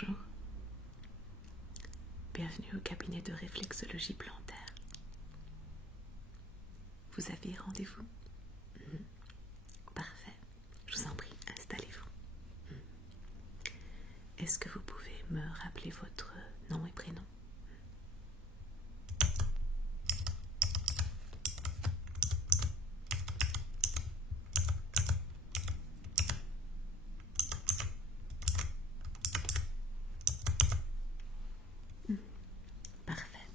bonjour. Bienvenue au cabinet de réflexologie plantaire. Vous aviez rendez-vous? Parfait. Je vous en prie, installez-vous. Est-ce que vous pouvez me rappeler votre nom et prénom? Parfait.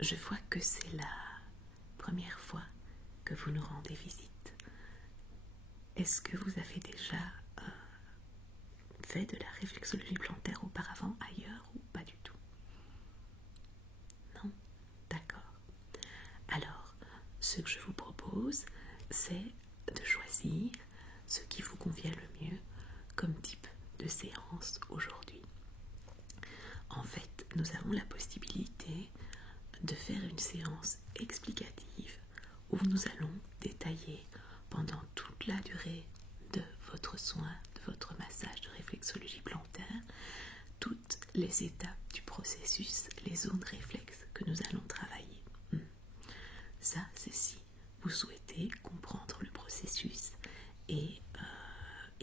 Je vois que c'est la première fois que vous nous rendez visite. Est-ce que vous avez déjà fait de la réflexologie plantaire auparavant ailleurs ou pas du tout? Non? D'accord. Alors, ce que je vous propose, c'est de choisir ce qui vous convient le mieux comme type de séance aujourd'hui. En fait, nous avons la possibilité de faire une séance explicative où nous allons détailler pendant toute la durée de votre soin, de votre massage de réflexologie plantaire, toutes les étapes du processus, les zones réflexes que nous allons travailler. Ça, c'est si vous souhaitez comprendre le processus et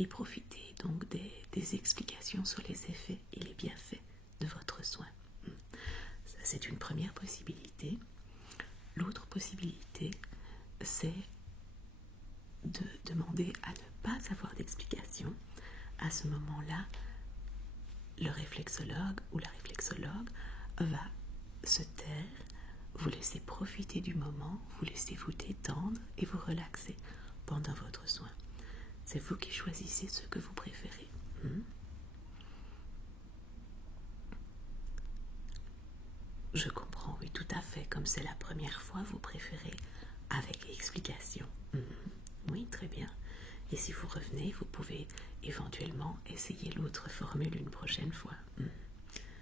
profiter donc des explications sur les effets et les bienfaits de votre soin. Ça, c'est une première possibilité. L'autre possibilité, c'est de demander à ne pas avoir d'explication. À ce moment-là, le réflexologue ou la réflexologue va se taire, vous laisser profiter du moment, vous laisser vous détendre et vous relaxer pendant votre soin. C'est vous qui choisissez ce que vous préférez. Je comprends, oui, tout à fait. Comme c'est la première fois, vous préférez avec explication. Oui, très bien. Et si vous revenez, vous pouvez éventuellement essayer l'autre formule une prochaine fois.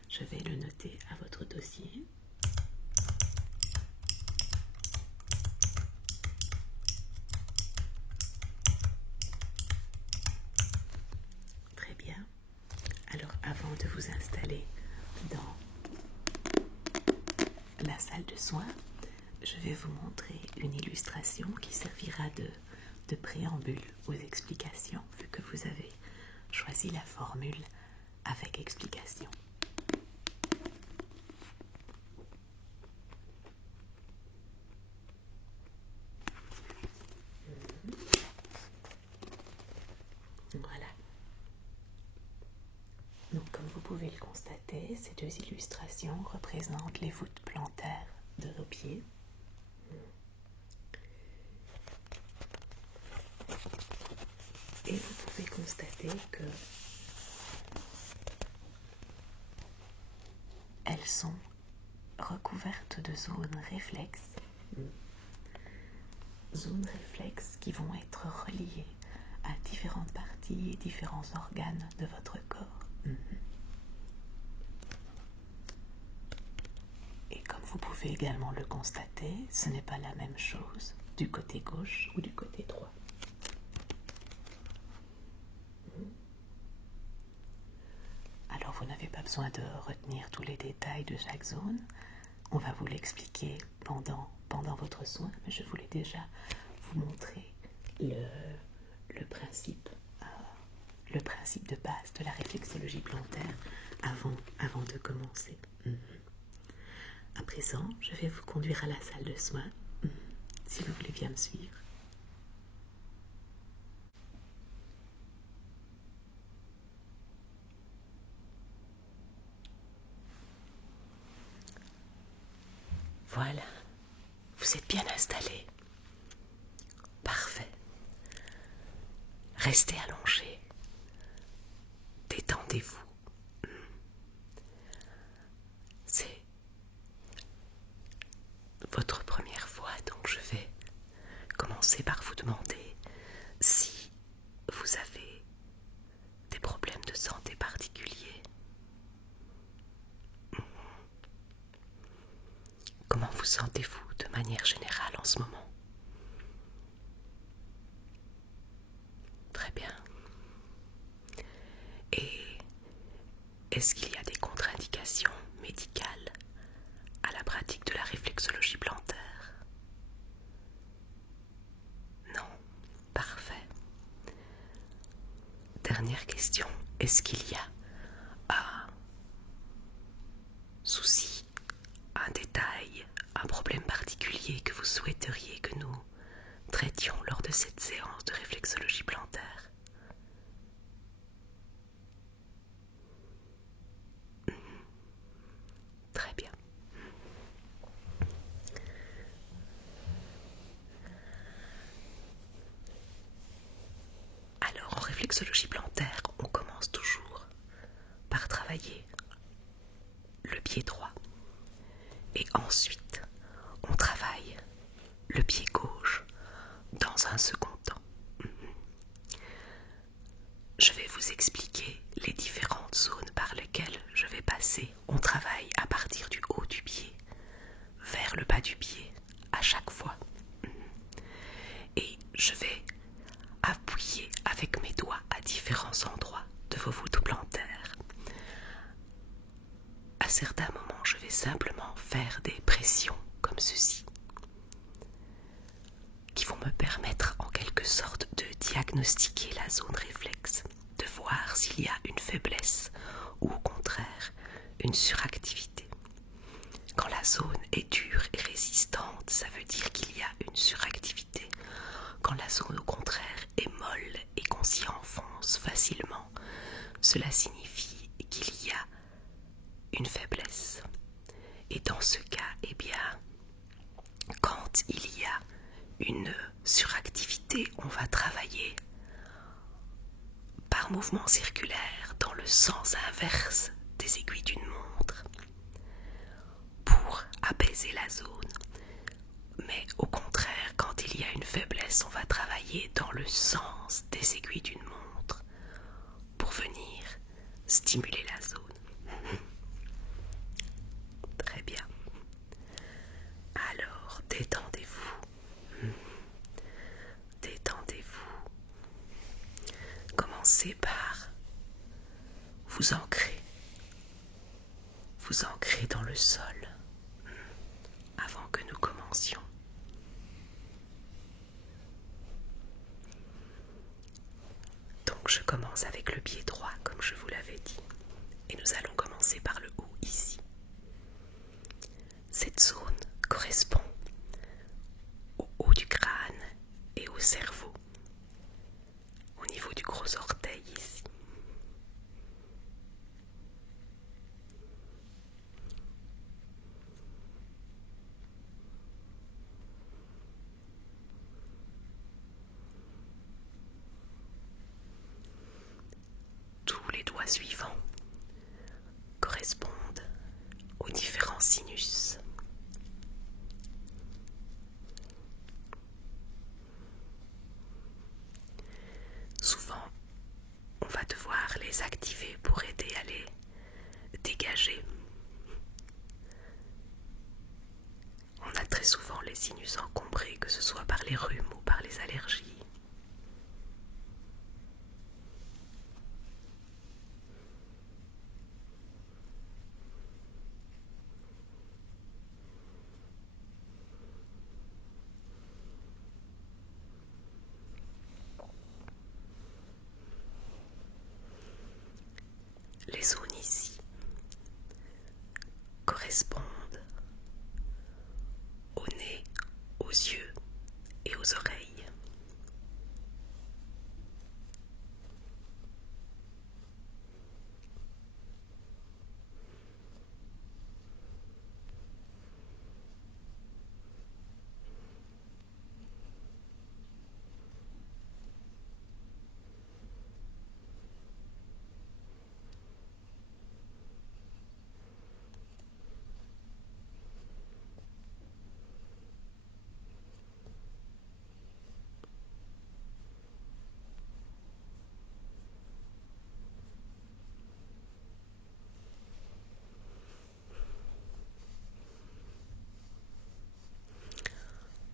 Je vais le noter à votre dossier. Très bien. Alors, avant de vous installer dans la salle de soins, je vais vous montrer une illustration qui servira de préambule aux explications, vu que vous avez choisi la formule avec explication. Voilà. Donc, comme vous pouvez le constater, ces deux illustrations représentent les voûtes plantaires de nos pieds. Et vous pouvez constater que elles sont recouvertes de zones réflexes. Zones réflexes qui vont être reliées à différentes parties et différents organes de votre corps. Et comme vous pouvez également le constater, ce n'est pas la même chose du côté gauche ou du côté droit. Alors vous n'avez pas besoin de retenir tous les détails de chaque zone. On va vous l'expliquer pendant votre soin, mais je voulais déjà vous montrer le principe de base de la réflexologie plantaire avant de commencer. À présent, je vais vous conduire à la salle de soins, si vous voulez bien me suivre. Voilà, vous êtes bien installé. Parfait. Restez allongé. Détendez-vous. C'est votre première fois, donc je vais commencer par vous demander si vous avez des problèmes de santé particuliers. Comment vous sentez-vous de manière générale en ce moment? Très bien. Et Est-ce qu'il y a des contre-indications médicales à la pratique de la réflexologie plantaire? Non, parfait. Dernière question, est-ce qu'il y a un souci, un détail, un problème particulier que vous souhaiteriez que nous traitions lors de cette séance de réflexologie plantaire? Très bien. Alors, en réflexologie plantaire, on commence toujours par travailler le pied droit. Et ensuite, on travaille le pied gauche dans un second temps. Je vais vous expliquer les différentes zones par lesquelles je vais passer. On travaille à partir du haut du pied vers le bas du pied à chaque fois. Et je vais appuyer avec mes doigts à différents endroits de vos voûtes plantaires. À certains moments, je vais simplement faire des pressions comme ceci, qui vont me permettre en quelque sorte de diagnostiquer la zone réflexe, de voir s'il y a une faiblesse ou au contraire une suractivité. Quand la zone est dure et résistante, ça veut dire qu'il y a une suractivité. Quand la zone au contraire est molle et qu'on s'y enfonce facilement, cela signifie qu'il y a une faiblesse. Et dans ce cas, eh bien, quand il y a une suractivité, on va travailler par mouvement circulaire dans le sens inverse des aiguilles d'une montre pour apaiser la zone. Mais au contraire, quand il y a une faiblesse, on va travailler dans le sens des aiguilles d'une montre pour venir stimuler la zone. Très bien. Alors, détendez-vous. Détendez-vous. Commencez par vous ancrer. Vous ancrer dans le sol avant que nous commencions. Donc je commence avec le pied droit comme je vous l'avais dit. Et nous allons commencer par le haut ici. Cette zone correspond au haut du crâne et au cerveau, au niveau du gros orteil ici. Tous les doigts suivants correspondent aux différents sinus. Souvent, on va devoir les activer pour aider à les dégager. On a très souvent les sinus encombrés, que ce soit par les rhumes ou par les allergies. Les zones ici correspondent au nez, aux yeux et aux oreilles.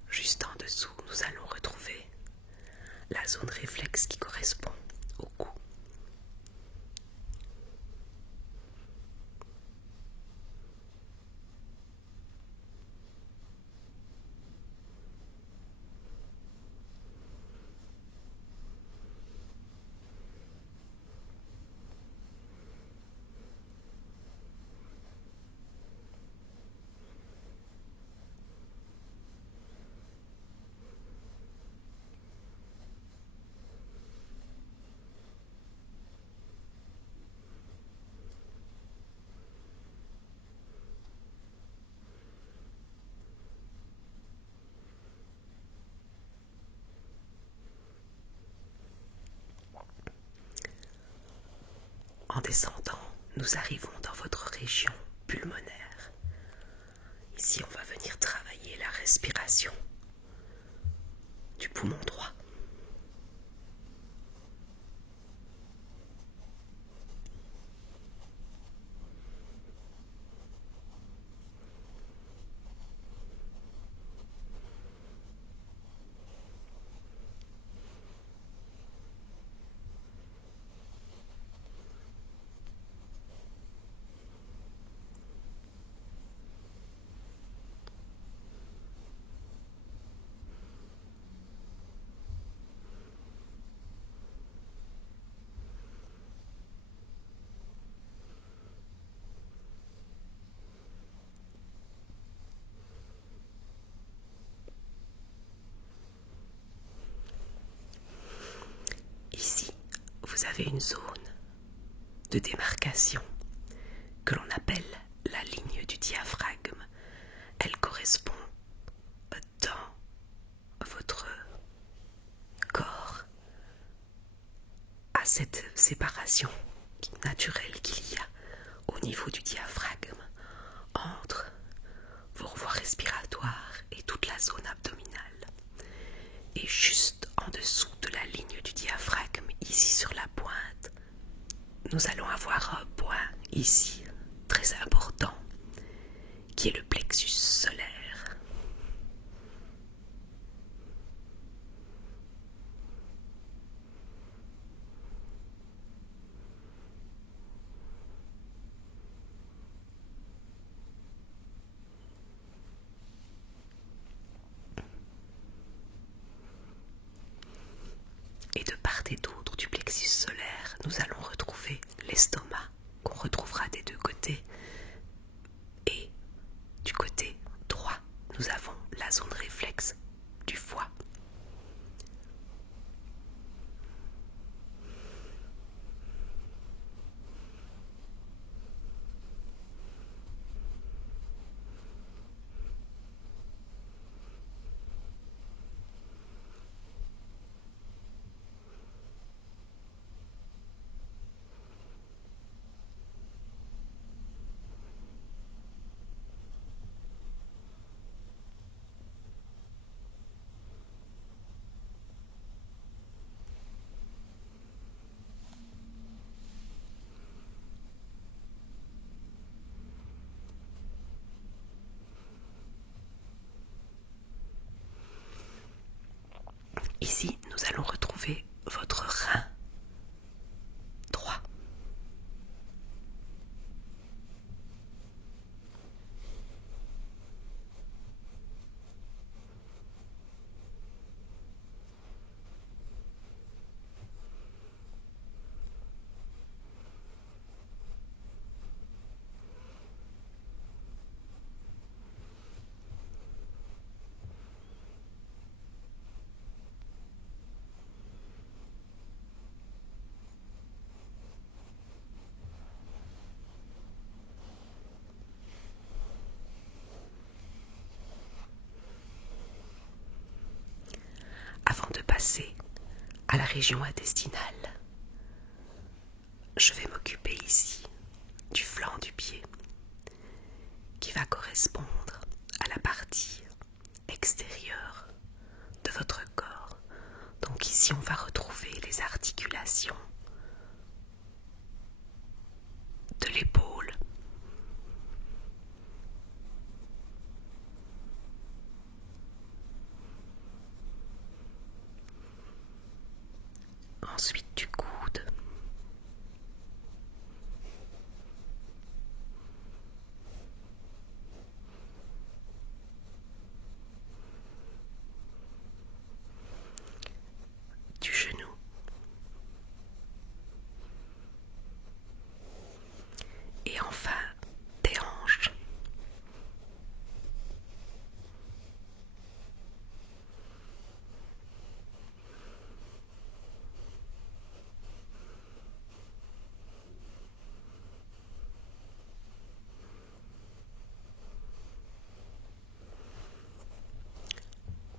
Juste en dessous, nous allons retrouver la zone réflexe qui correspond au cou. descendant, nous arrivons dans votre région pulmonaire. Ici, on va venir travailler la respiration du poumon droit. Ici, vous avez une zone de démarcation que l'on appelle la ligne du diaphragme. Elle correspond dans votre corps à cette séparation naturelle qu'il y a au niveau du diaphragme entre vos voies respiratoires et toute la zone abdominale. Et juste en dessous de la ligne du diaphragme, ici sur la pointe, nous allons avoir un point ici très important qui est le plexus solaire. Et de part et d'autre du plexus solaire, nous allons retrouver l'estomac, qu'on retrouvera des deux côtés. Et du côté droit, nous avons la zone réflexe du foie. Ici, nous allons retrouver votre rein droit. Avant de passer à la région intestinale, je vais m'occuper ici du flanc du pied qui va correspondre à la partie extérieure de votre corps. Donc ici, on va retrouver les articulations de l'épaule, ensuite du coude, du genou, et enfin des hanches.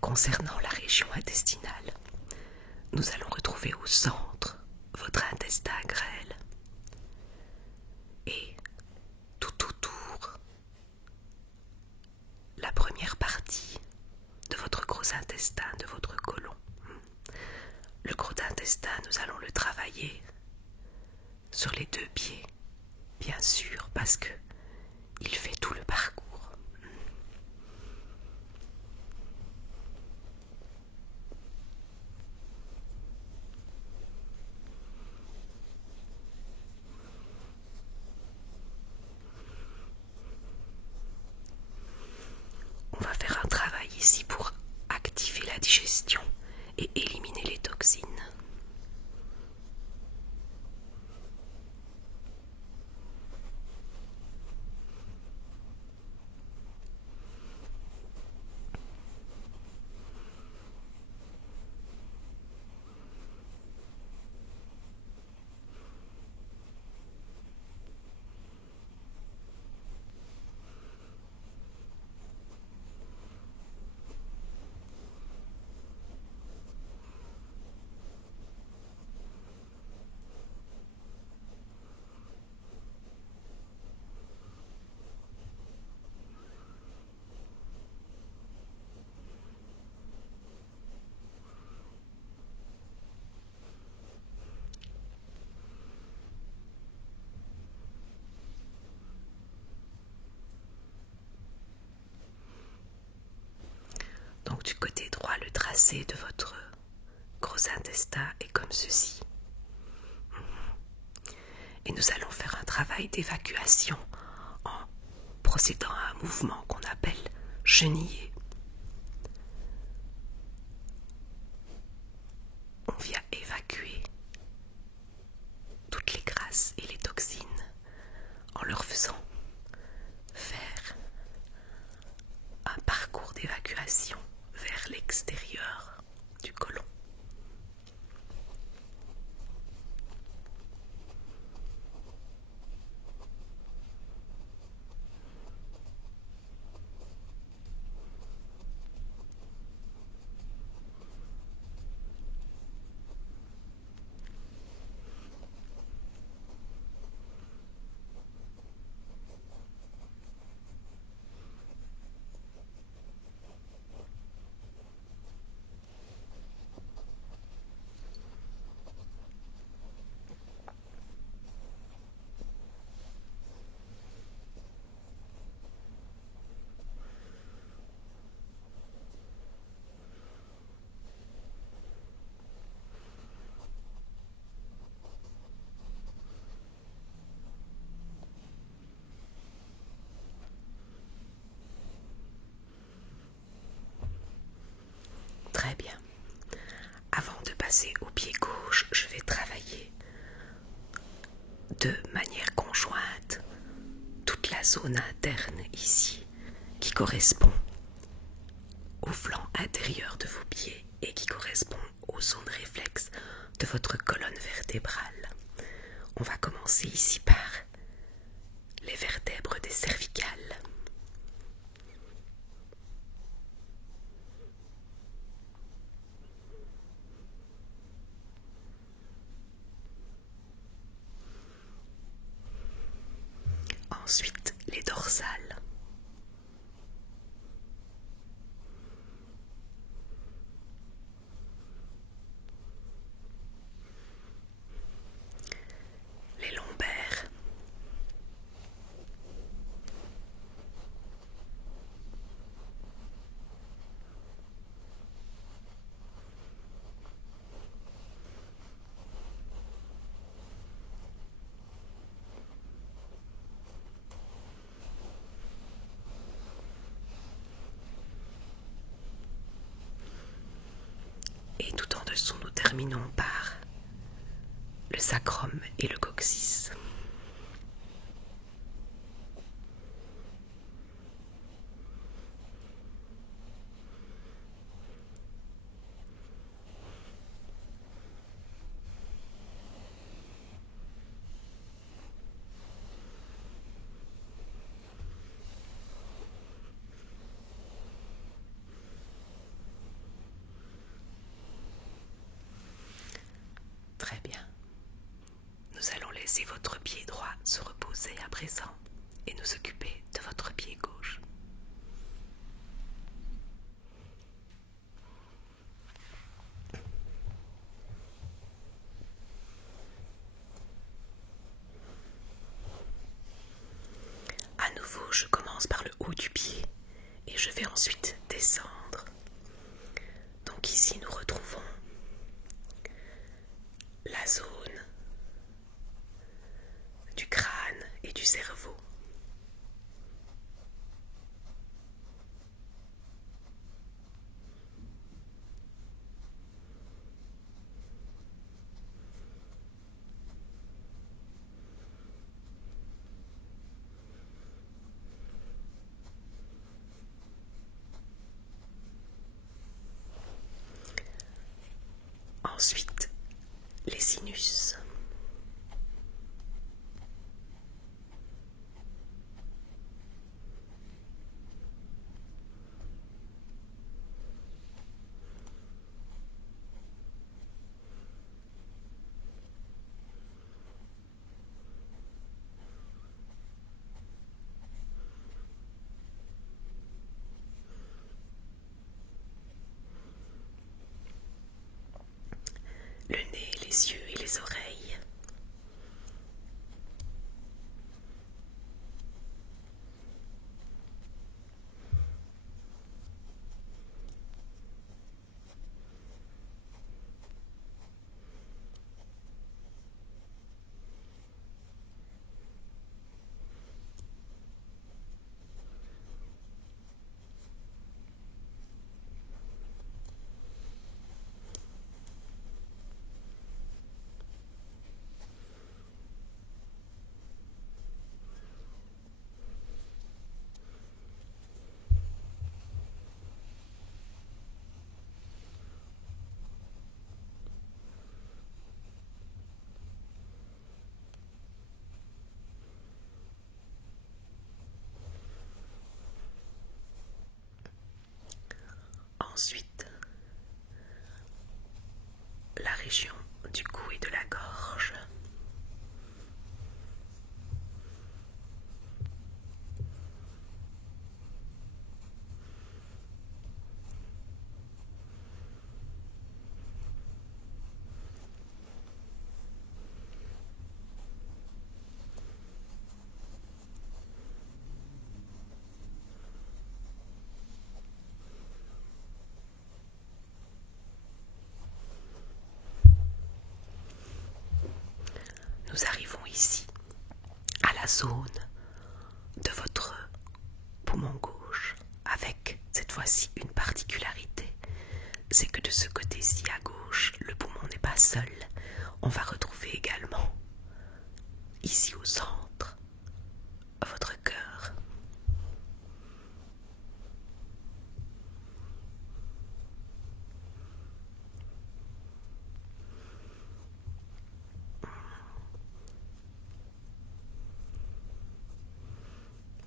Concernant la région intestinale, nous allons retrouver au centre votre intestin grêle intestin, nous allons le travailler sur les 2 pieds, bien sûr, parce que il fait tout le parcours. On va faire un travail ici pour activer la digestion et éliminer les toxines. Donc du côté droit, le tracé de votre gros intestin est comme ceci. Et nous allons faire un travail d'évacuation en procédant à un mouvement qu'on appelle geniller. On vient évacuer toutes les grasses et les toxines en leur faisant faire un parcours d'évacuation vers l'extérieur du côlon. Très bien. Avant de passer au pied gauche, je vais travailler de manière conjointe toute la zone interne ici qui correspond au flanc intérieur de vos pieds et qui correspond aux zones réflexes de votre colonne vertébrale. On va commencer ici par les vertèbres des cervicales. Ensuite, les dorsales. Les lombaires. Et tout en dessous, nous terminons par le sacrum et le coccyx. Très bien. Nous allons laisser votre pied droit se reposer à présent et nous occuper de votre pied gauche. nouveau, je commence par le haut du pied et je vais ensuite descendre. Donc ici, nous retrouvons la zone du crâne et du cerveau. Ensuite, les sinus. Le nez, les yeux et les oreilles. Ensuite, la région du cou et de la gorge. Nous arrivons ici à la zone de votre poumon gauche avec cette fois-ci une particularité, c'est que de ce côté-ci à gauche, le poumon n'est pas seul. On va retrouver également ici au centre votre cœur.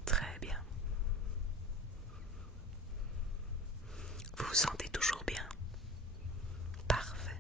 Très bien. Vous vous sentez toujours bien? Parfait.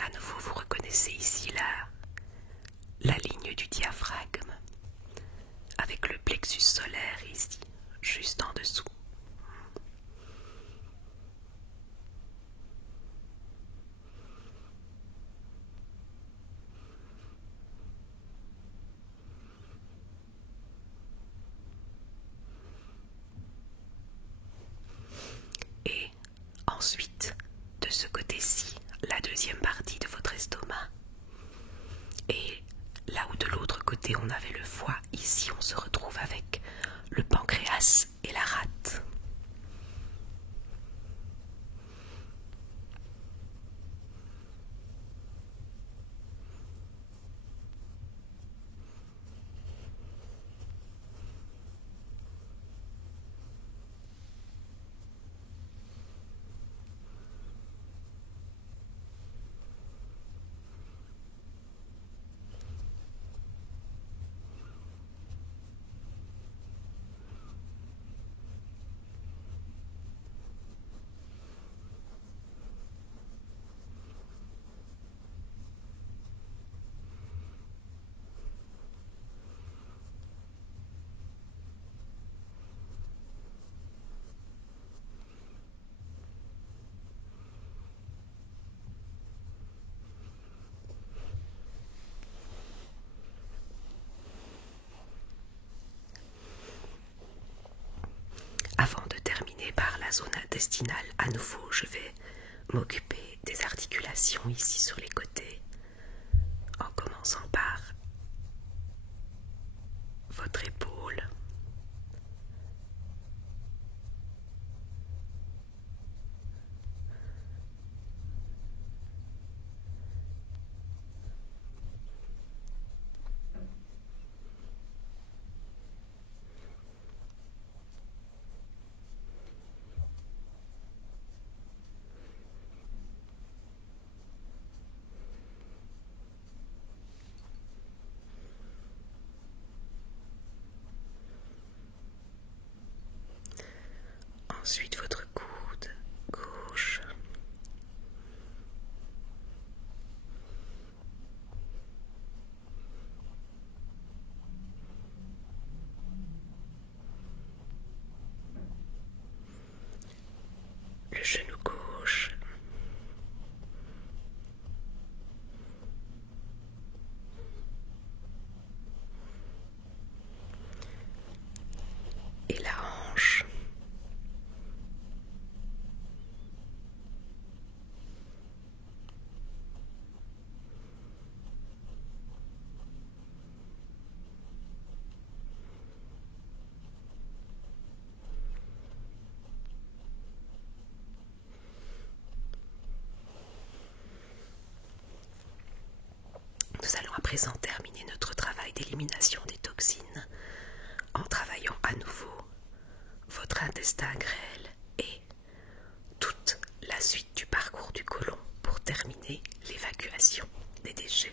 À nouveau, vous reconnaissez ici la ligne du diaphragme avec le plexus solaire ici, juste en dessous. Et ensuite, de ce côté-ci, la deuxième partie de votre estomac. Et là où de l'autre côté on avait le foie, ici on se retrouve avec le pancréas et la rate. zone intestinale. À nouveau, je vais m'occuper des articulations ici sur les côtés, en commençant par votre épaule. Ensuite, votre coude gauche. Le genou gauche. Et la hanche. Nous allons à présent terminer notre travail d'élimination des toxines en travaillant à nouveau votre intestin grêle et toute la suite du parcours du côlon pour terminer l'évacuation des déchets.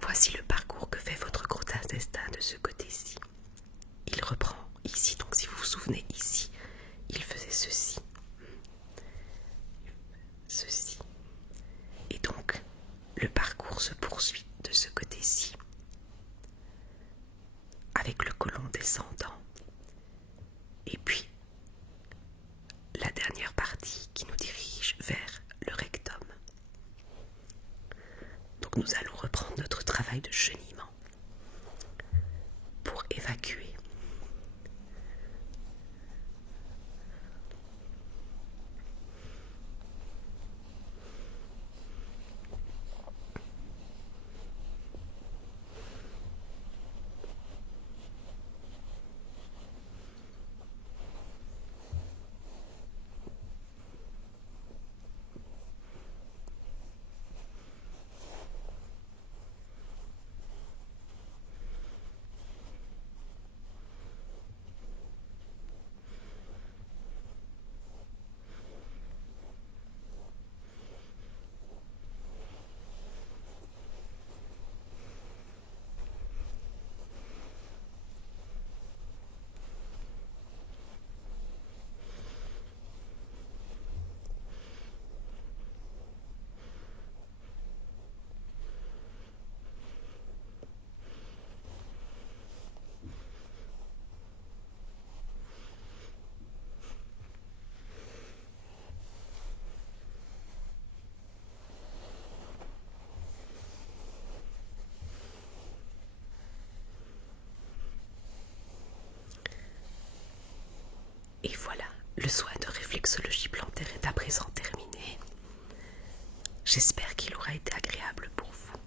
Voici le parcours que fait votre gros intestin de ce côté-ci. Il reprend ici, donc si vous vous souvenez ici, il faisait ceci. Ceci. Et donc, le parcours se poursuit de ce côté-ci, avec le côlon descendant. Et puis, la dernière partie qui nous dirige vers le rectum. Donc nous allons reprendre notre travail de chenillement pour évacuer. Et voilà, le soin de réflexologie plantaire est à présent terminé. J'espère qu'il aura été agréable pour vous.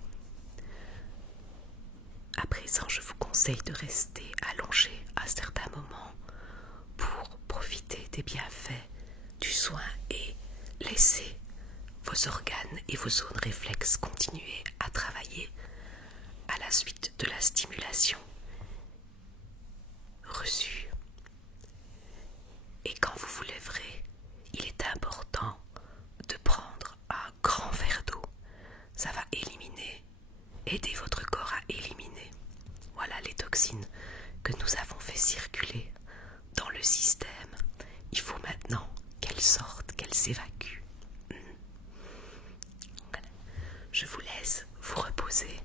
À présent, je vous conseille de rester allongé à certains moments pour profiter des bienfaits du soin et laisser vos organes et vos zones réflexes continuer à travailler à la suite de la stimulation reçue. Et quand vous vous lèverez, il est important de prendre un grand verre d'eau. Ça va aider votre corps à éliminer, voilà, les toxines que nous avons fait circuler dans le système. Il faut maintenant qu'elles sortent, qu'elles s'évacuent. Voilà. Je vous laisse vous reposer